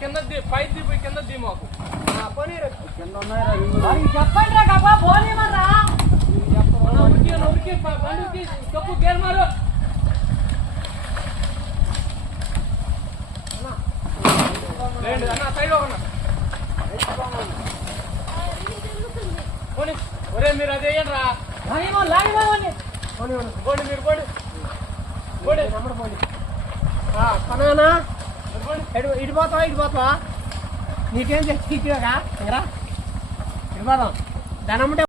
కింద పైకి పోయి కింద దీ మాకు చెప్పండి రా గబ్బా పోనీమరా బండికి తప్పు గేర్ మారు అన్న సైడ్ పోనీ ఒరే మీరు అదే రా పోండి మీరు పోండి పోండి పోండి పనానా ఇటు పోతావా నీకేం తెచ్చిగా ఇటుపోదాం దానమ్మంటే